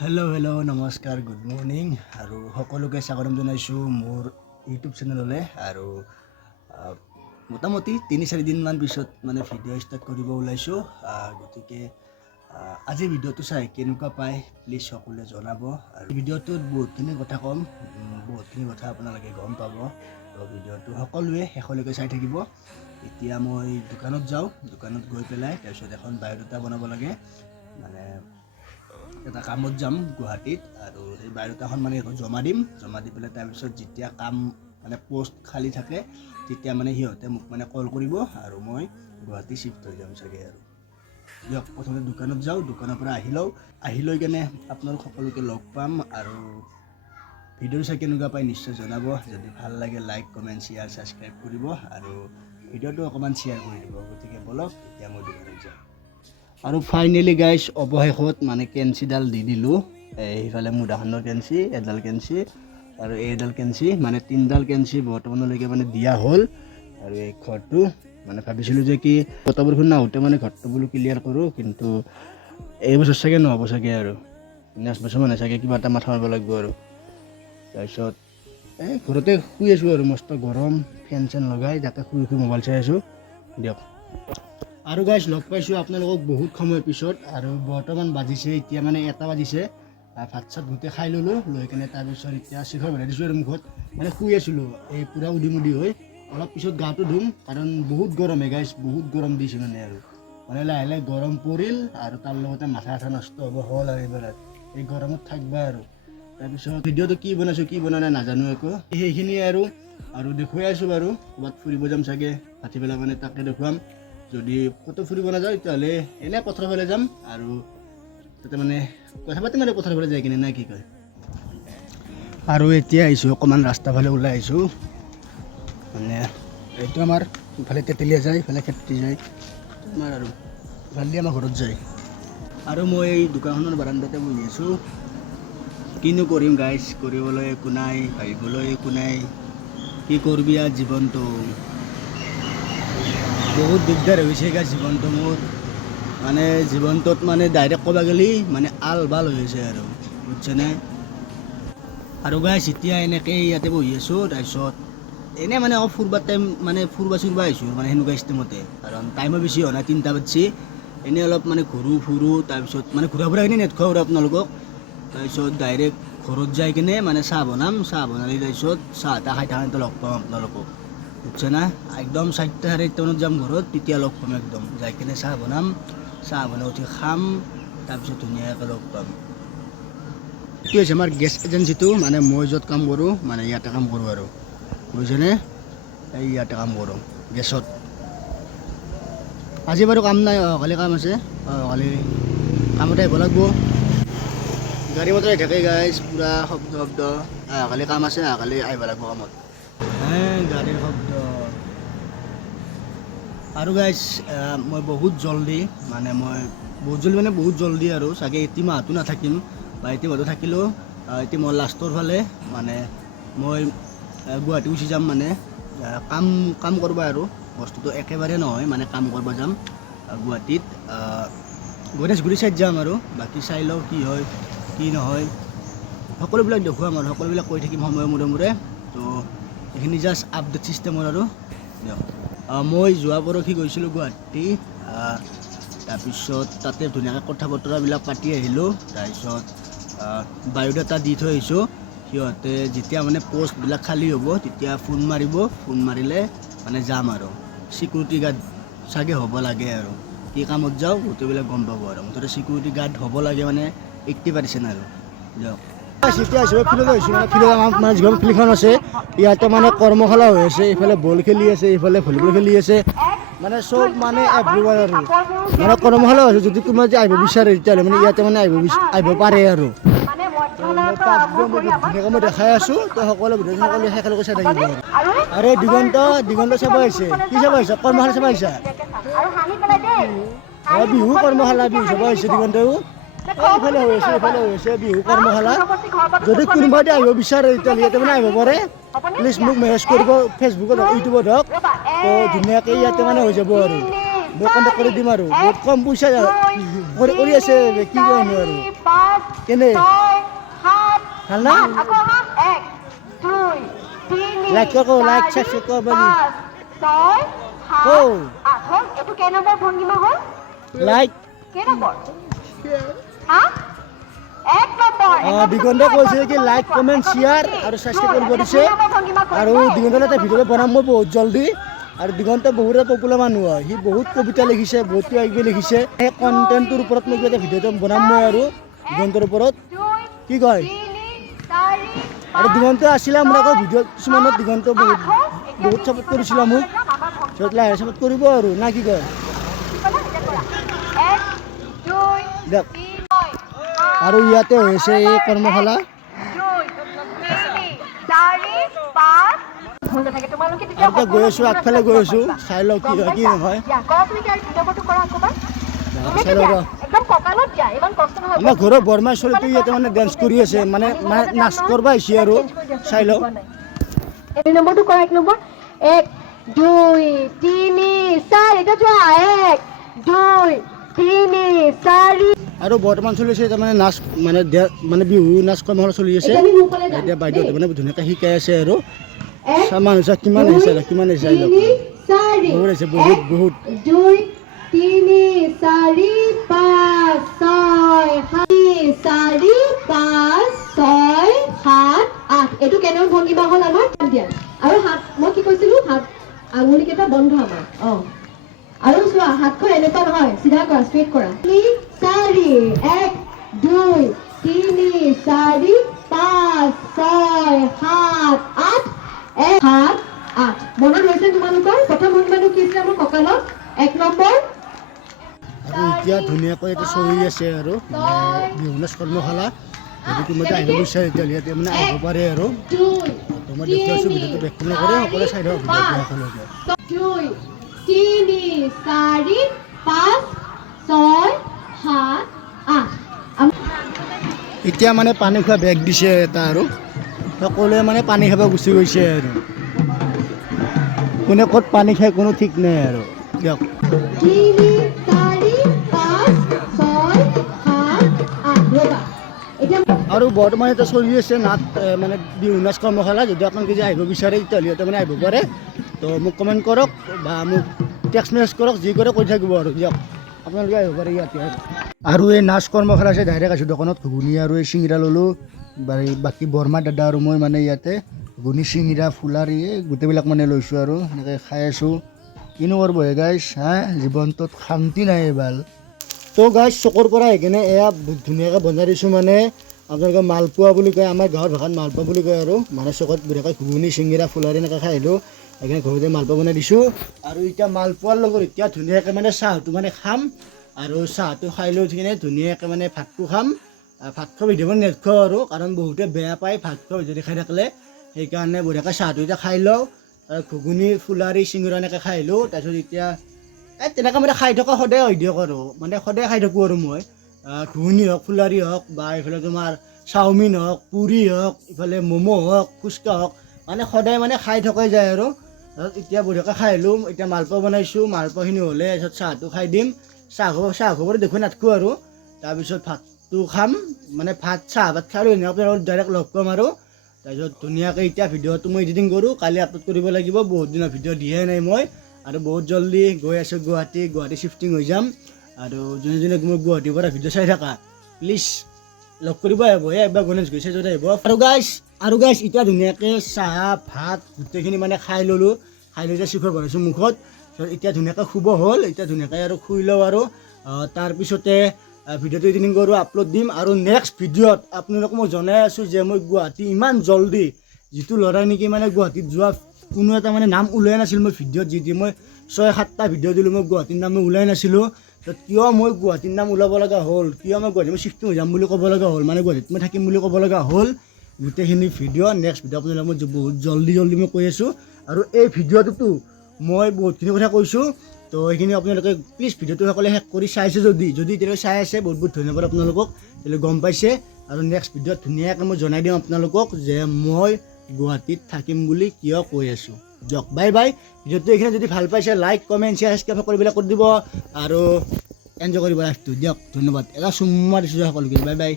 Hello' নমস্কাৰ good morning আৰু সকলোকে স্বাগতম জনাইছোঁ মোৰ ইউটিউব চেনেললৈ আৰু মোটামুটি ৩-৪ দিনমান পিছত মানে ভিডিঅ' ষ্টাৰ্ট কৰিব ওলাইছোঁ গতিকে আজি ভিডিঅ'টো চাই কেনেকুৱা পায় প্লিজ সকলোৱে জনাব আৰু ভিডিঅ'টোত বহুতখিনি কথা ক'ম বহুতখিনি কথা আপোনালোকে গম পাব আৰু ভিডিঅ'টো সকলোৱে শেষলৈকে চাই থাকিব। এতিয়া মই দোকানত যাওঁ, দোকানত গৈ পেলাই তাৰপিছত এখন বায়'ডাটা বনাব লাগে, মানে এটা কামত যাম গুৱাহাটীত আৰু সেই বায়'ডাটাখন মানে জমা দিম, জমা দি পেলাই তাৰপিছত যেতিয়া কাম মানে পোষ্ট খালী থাকে তেতিয়া মানে সিহঁতে মোক মানে কল কৰিব আৰু মই গুৱাহাটী শ্বিফ্ট হৈ যাম চাগে। আৰু দিয়ক প্ৰথমতে দোকানত যাওঁ, দোকানৰ পৰা আহি লৈ কেনে আপোনালোক সকলোকে লগ পাম আৰু ভিডিঅ'টো চাই কেনেকুৱা পাই নিশ্চয় জনাব। যদি ভাল লাগে লাইক কমেণ্ট শ্বেয়াৰ ছাবস্ক্ৰাইব কৰিব আৰু ভিডিঅ'টো অকণমান শ্বেয়াৰ কৰি দিব। গতিকে বলক এতিয়া মই দোকানত যাওঁ। আৰু ফাইনেলি গাইজ অৱশেষত মানে কেঞ্চিডাল দি দিলোঁ। সেইফালে মুধাখনৰ কেঞ্চি এডাল কেঞ্চি আৰু এইডাল কেঞ্চি মানে 3ডাল কেঞ্চি বৰ্তমানলৈকে মানে দিয়া হ'ল। আৰু এই ঘৰটো মানে ভাবিছিলোঁ যে কি বতৰ বৰষুণ নাহোঁতে মানে ঘৰটো বোলো ক্লিয়াৰ কৰোঁ, কিন্তু এই বছৰ চাগে নহ'ব চাগে আৰু নেক্সট বছৰ মানে চাগে কিবা এটা মাথা মাৰিব লাগিব। আৰু তাৰপিছত ঘৰতে শুই আছোঁ আৰু মস্ত গৰম, ফেন চেন লগাই তাতে শুই মোবাইল চাই আছোঁ দিয়ক। আৰু গাইজ লগ পাইছোঁ আপোনালোকক বহুত সময়ৰ পিছত আৰু বৰ্তমান বাজিছে এতিয়া মানে 1টা বাজিছে। ভাত চাত গোটেই খাই ল'লোঁ, লৈ কিনে তাৰপিছত এতিয়া চিখৰ ভৰাই দিছোঁ আৰু মুখত, মানে শুই আছিলোঁ এই পূৰা উদি হৈ। অলপ পিছত গাটো ধুম কাৰণ বহুত গৰমে গাইজ, বহুত গৰম দিছে মানে লাহে লাহে গৰম পৰিল আৰু তাৰ লগতে মাথা নষ্ট হ'ল আৰু এইবাৰ এই গৰমত থাকিবা। আৰু তাৰপিছত ভিডিঅ'টো কি বনাইছোঁ কি বনোৱা নাই নাজানো একো, সেইখিনিয়ে আৰু দেখুৱাই আছোঁ বাৰু। ক'ৰবাত ফুৰিব যাম চাগে ভাটিবেলা, মানে তাকে দেখুৱাম। যদি ক'তো ফুৰিব নাযাওঁ তেতিয়াহ'লে এনেই পথাৰৰ ফালে যাম আৰু তাতে মানে কথা পাতিম আৰু পথাৰৰ ফালে যাই কিনে, নাই কি কয়। আৰু এতিয়া আহিছোঁ অকণমান ৰাস্তাৰ ফালে ওলাই আহিছোঁ, মানে এইটো আমাৰ ইফালে তেতেলীয়া যায়, ইফালে খেতি যায় আমাৰ, আৰু ইফালে আমাৰ ঘৰত যায়। আৰু মই এই দোকানখনৰ বাৰাণ্ডাতে বহি আছোঁ, কিনো কৰিম গাইজ, কৰিবলৈ একো নাই, ভাবিবলৈ একো নাই, কি কৰিবি আৰু জীৱনটো। বহুত দিগদাৰ হৈছে গা জীৱনটো মোৰ, মানে জীৱনটোত মানে ডাইৰেক্ট ক'ব গ'লে মানে আল বাল হৈ আছে আৰু বুজিছেনে। আৰু গাইজ এতিয়া এনেকৈ ইয়াতে বহি আছোঁ, তাৰপিছত এনেই মানে ফুৰবা টাইম মানে ফুৰবা আহিছোঁ মানে সেনেকুৱা ষ্টাইমতে, কাৰণ টাইমো বেছি হোৱা নাই 3টা বাজিছে। এনেই অলপ মানে ফুৰোঁ তাৰপিছত মানে ঘূৰা ফুৰাখিনি নেদেখুৱাওঁ আৰু আপোনালোকক। তাৰপিছত ডাইৰেক্ট ঘৰত যাই কিনে মানে চাহ বনাম, চাহ বনালে তাৰপিছত চাহ তাহ খাই থাকোঁতে লগ পাম আপোনালোকক, বুজিছে না। একদম 4টা 4:30 মানত যাম ঘৰত, তেতিয়া লগ পাম একদম যাই কিনে চাহ বনাম, চাহ বনাই উঠি খাম, তাৰপিছত ধুনীয়াকৈ লগ পাম। এইটো হৈছে আমাৰ গেছ এজেঞ্চিটো, মানে মই য'ত কাম কৰোঁ মানে ইয়াতে কাম কৰোঁ আৰু বুজিছেনে, এই ইয়াতে কাম কৰোঁ গেছত। আজি বাৰু কাম নাই, কালি কাম আছে, কালি কামতে আহিব লাগিব। গাড়ী মটৰ আহি থাকে গাইজ, পূৰা শব্দ কালি কাম আছে, কালি আহিব লাগিব কামত। গাড়ীৰ শব্দ। আৰু গাইজ মই বহুত জলদি আৰু চাগে এটি মাহতো নাথাকিম, বা এটি মাহতো থাকিলেও এতিয়া মই লাষ্টৰ ফালে মানে মই গুৱাহাটী গুচি যাম, মানে কাম কৰিব। আৰু বস্তুটো একেবাৰে নহয়, মানে কাম কৰিব যাম গুৱাহাটীত, গণেশগুৰি চাইড যাম আৰু বাকী চাই লওঁ কি হয় কি নহয়, সকলোবিলাক দেখুৱাম আৰু সকলোবিলাক কৈ থাকিম সময়ৰ মূৰে তো এইখিনি জাষ্ট আপডেট ছিষ্টেমৰ আৰু দিয়ক। মই যোৱা পৰহি গৈছিলোঁ গুৱাহাটী, তাৰপিছত তাতে ধুনীয়াকৈ কথা বতৰাবিলাক পাতি আহিলোঁ, তাৰপিছত বায়'ডাটা দি থৈ আহিছোঁ। সিহঁতে যেতিয়া মানে পষ্টবিলাক খালী হ'ব তেতিয়া ফোন মাৰিলে মানে যাম আৰু ছিকিউৰিটি গাৰ্ড চাগে হ'ব লাগে, আৰু কি কামত যাওঁ গোটেইবিলাক গম পাব। আৰু মুঠতে ছিকিউৰিটি গাৰ্ড হ'ব লাগে, মানে 80% আৰু দিয়ক। এতিয়া আহিছোঁ ফিল্ডত আহিছোঁ, মানে ফিল্ডত আমাৰ যিখন ফিল্ডখন আছে ইয়াতে মানে কৰ্মশালা হৈ আছে, ইফালে বল খেলি আছে, ইফালে ভলীবল খেলি আছে, মানে চব মানে এভৰিৱান আৰু মানে কৰ্মশালা হৈছে। যদি কোনোবা যে আহিব বিচাৰে তেতিয়াহ'লে মানে ইয়াতে মানে আহিব পাৰে আৰু মই দেখাই আছোঁ, তো সকলোৱে একেলগে চাই থাকিব। আৰু দিগন্ত চাব আহিছে, কি চাব আহিছা, কৰ্মশালা চাব আহিছা, বিহু কৰ্মশালা, বিহু চাব আহিছে দিগন্তও। ইফালে হৈ আছে বিহু কৰ্মশালা। যদি কোনোবাই আহিব বিচাৰে তেতিয়াহ'লে ইয়াতে মানে আহিব পাৰে, প্লিজ মোক মেছেজ কৰিব, ফেচবুকত হওক ইউটিউবত হওক, তো ধুনীয়াকৈ ইয়াতে মানে হৈ যাব। আৰু মই কণ্টেক্ট কৰি দিম, আৰু বহুত কম পইচা কৰি আছে, কি কয়নো আৰু 5 কেনে 6 7 ভাল না আকৌ হাত 1 2 3 লাইক কৰ লাইক সাবস্ক্ৰাইব কৰ বাজি 5 6 ও 7 8 হ'ল এটো কেই নম্বৰ ভংগিমা হ'ল লাইক কেই নম্বৰ হা এক নম্বৰ দিগন্তে কৈছে কি লাইক কমেন্ট শেয়াৰ আৰু সাবস্ক্ৰাইব কৰিব দিছে আৰু দিগন্তে এটা ভিডিঅ' বনাম মই বহুত জলদি আৰু দিগন্ত বহুত পপুলাৰ মানুহ হয় সি বহুত কবিতা লিখিছে বহুত কিবা কিবি লিখিছে সেই কণ্টেণ্টটোৰ ওপৰত মই এটা ভিডিঅ' বনাম মই আৰু দিগন্তৰ ওপৰত কি কয় আৰু দিগন্ত আছিলে মোৰ আকৌ ভিডিঅ' কিছুমানত দিগন্ত বহুত ছাপোৰ্ট কৰিছিলে মোক য'ত লাহে ছাপোৰ্ট কৰিব আৰু না কি কয় দিয়ক আৰু ইয়াতে হৈছে এই কৰ্মশালা আৰু গৈ আছোঁ আগফালে গৈ আছোঁ চাই লওঁ কি হয় কি নহয় চাই লওঁ আমাৰ ঘৰৰ বৰমা ছোৱালীটো ইয়াতে মানে ডেন্স কৰি আছে মানে নাচ কৰিব আহিছে আৰু চাই লওঁ এই নম্বৰটো কৰা এক নম্বৰ 1 2 3 4 এটা যোৱা 1 2 3 4 আৰু বৰ্তমান চলি আছে তাৰমানে নাচ মানে বিহু নাচ কৰ্মশালা চলি আছে এতিয়া বাইদেউহঁতে মানে ধুনীয়াকৈ শিকাই আছে আৰু মানুহ কিমান আহিছে চাই লওক বহুত আহিছে বহুত বহুত 2 3 4 5 6 7 5 6 7 8 এইটো কেনেকৈ ভংগিমা হ'ল আমাৰ দিয়া আৰু হাত মই কি কৈছিলো হাত আঙুলি কেইটা বন্ধ আমাৰ আৰু চোৱা হাতখন এনেকুৱা নহয় চিধা কৰা ষ্ট্ৰেট কৰা 4 1 2 3 4 5 6 7 8 1 7 8 মনত হৈছে তোমালোকৰ প্ৰথম ভংগিমাটো কি আছিল আমাৰ কঁকালত 1 নম্বৰ আৰু এতিয়া ধুনীয়াকৈ এইটো চলি আছে আৰু বিহু নাচ কৰ্মশালা যদি কোনোবাই আহিব বিচাৰে তেতিয়াহ'লে মানে আহিব পাৰে আৰু মই দেখি আছোঁ ভিডিঅ'টো বেক নকৰে সকলোৱে চাই থাকক ভিডিঅ'টো 2 3 4 5 6 7 8 এতিয়া মানে পানী খোৱা বেগ দিছে এটা আৰু সকলোৱে মানে পানী খাব গুচি গৈছে আৰু কোনে ক'ত পানী খায় কোনো ঠিক নাই আৰু দিয়ক 3 4 5 6 7 8 ৰবা এতিয়া আৰু বৰ্তমান এটা চলি আছে নাট মানে বিহু নাচ কৰ্মশালা যদি আপোনালোকে যদি আহিব বিচাৰে তেতিয়াহ'লে মানে আহিব পাৰে তো মোক কমেণ্ট কৰক বা মোক টেক্সট মেছেজ কৰক যি কৰে কৈ থাকিব আৰু দিয়ক আপোনালোকে আহিব পাৰে ইয়াতে আৰু এই নাচ কৰ্মশালা আছে ডাইৰেক্ট আছোঁ দোকানত ঘুগুনি আৰু এই চিঙিৰা ল'লোঁ বাকী বৰমা দাদা আৰু মই মানে ইয়াতে ঘুগুনি চিঙিৰা ফুলাৰি এই গোটেইবিলাক মানে লৈছোঁ আৰু সেনেকৈ খাই আছোঁ কিনো কৰিব গাইছ হা জীৱনটোত শান্তি নাই এইবাৰ তো গাইছ চকৰ পৰা আহি কিনে এয়া ধুনীয়াকৈ বনাই দিছোঁ মানে আপোনালোকে মালপোৱা বুলি কয় আমাৰ গাঁৱৰ ভাষাত মালপোৱা বুলি কয় আৰু মানে চকত ধুনীয়াকৈ ঘুগুনি চিঙিৰা ফুলাৰি এনেকৈ খাই আহিলোঁ সেইকাৰণে ঘৰতে মালপোৱা বনাই দিছোঁ আৰু এতিয়া মালপোৱাৰ লগত এতিয়া ধুনীয়াকৈ মানে চাহটো মানে খাম আৰু চাহটো খাই লৈ উঠি কিনে ধুনীয়াকৈ মানে ভাতটো খাম ভাত খোৱা ভিডিঅ' মানে নেদেখাওঁ আৰু কাৰণ বহুতে বেয়া পায় ভাত খোৱা ভিডিঅ' দেখাই থাকিলে সেইকাৰণে বঢ়িয়াকৈ চাহটো এতিয়া খাই লওঁ ঘুগুনি ফুলাৰি চিঙিৰা এনেকৈ খাই আহিলোঁ তাৰপিছত এতিয়া তেনেকৈ মানে খাই থকা সদায় হৈ দিয়ক আৰু মানে সদায় খাই থাকোঁ আৰু মই ঘুগুনি হওক ফুলাৰি হওক বা এইফালে তোমাৰ চাওমিন হওক পুৰি হওক ইফালে ম'ম' হওক ফুচকা হওক মানে সদায় মানে খাই থকাই যায় আৰু এতিয়া বঢ়িয়াকৈ খাই আহিলোঁ এতিয়া মালপোৱা বনাইছোঁ মালপোৱাখিনি হ'লে তাৰপিছত চাহটো খাই দিম চাহ খবৰ দেখুৱাই নাথাকোঁ আৰু তাৰপিছত ভাতটো খাম মানে ভাত খাই আপোনালোকক ডাইৰেক্ট লগ পাম আৰু তাৰপিছত ধুনীয়াকৈ এতিয়া ভিডিঅ'টো মই এডিটিং কৰোঁ কালি আপলোড কৰিব লাগিব বহুত দিনৰ ভিডিঅ' দিয়াই নাই মই আৰু বহুত জলদি গৈ আছোঁ গুৱাহাটী শ্বিফ্টিং হৈ যাম আৰু যোনে যোনে মোৰ গুৱাহাটীৰ পৰা ভিডিঅ' চাই থাকা প্লিজ লগ কৰিব আহিব একবাৰ গণেশ গৈছে যদি আহিব আৰু গাইছ এতিয়া ধুনীয়াকৈ চাহ ভাত গোটেইখিনি মানে খাই ল'লোঁ খাই লৈ চিখৰ ভৰাইছোঁ মুখত এতিয়া ধুনীয়াকৈ শুব হ'ল এতিয়া ধুনীয়াকৈ আৰু শুই লওঁ আৰু তাৰপিছতে ভিডিঅ'টো এডিটিং কৰোঁ আপলোড দিম আৰু নেক্সট ভিডিঅ'ত আপোনালোকক মই জনাই আছোঁ যে মই গুৱাহাটী ইমান জলদি যিটো ল'ৰাই নেকি মানে গুৱাহাটীত যোৱা কোনো এটা মানে নাম ওলোৱাই নাছিল মই ভিডিঅ'ত যি মই 6-7টা ভিডিঅ' দিলোঁ মই গুৱাহাটীৰ নাম মই ওলাই নাছিলোঁ কিয় মই গুৱাহাটীৰ নাম ওলাব লগা হ'ল কিয় মই গুৱাহাটীত শ্বিফ্টিং হৈ যাম বুলি ক'ব লগা হ'ল মানে গুৱাহাটীত মই থাকিম বুলি ক'ব লগা হ'ল গোটেইখিনি ভিডিঅ' নেক্সট ভিডিঅ' আপোনালোকক মই বহুত জলদি মই কৈ আছোঁ আৰু এই ভিডিঅ'টোতো মই বহুতখিনি কথা কৈছোঁ তো সেইখিনি আপোনালোকে প্লিজ ভিডিঅ'টো সকলোৱে শেষ কৰি চাইছে যদি এতিয়ালৈ চাই আছে বহুত বহুত ধন্যবাদ আপোনালোকক তেতিয়ালৈ গম পাইছে আৰু নেক্সট ভিডিঅ'ত ধুনীয়াকৈ মই জনাই দিম আপোনালোকক যে মই গুৱাহাটীত থাকিম বুলি কিয় কৈ আছোঁ দিয়ক বাই বাই ভিডিঅ'টো এইখিনি যদি ভাল পাইছে লাইক কমেণ্ট শ্বেয়াৰ সাবস্ক্ৰাইব সকলোবিলাক কৰি দিব আৰু এনজয় কৰিব লাইফটো দিয়ক ধন্যবাদ এটা চুম্মা দিছোঁ সকলোকে বাই বাই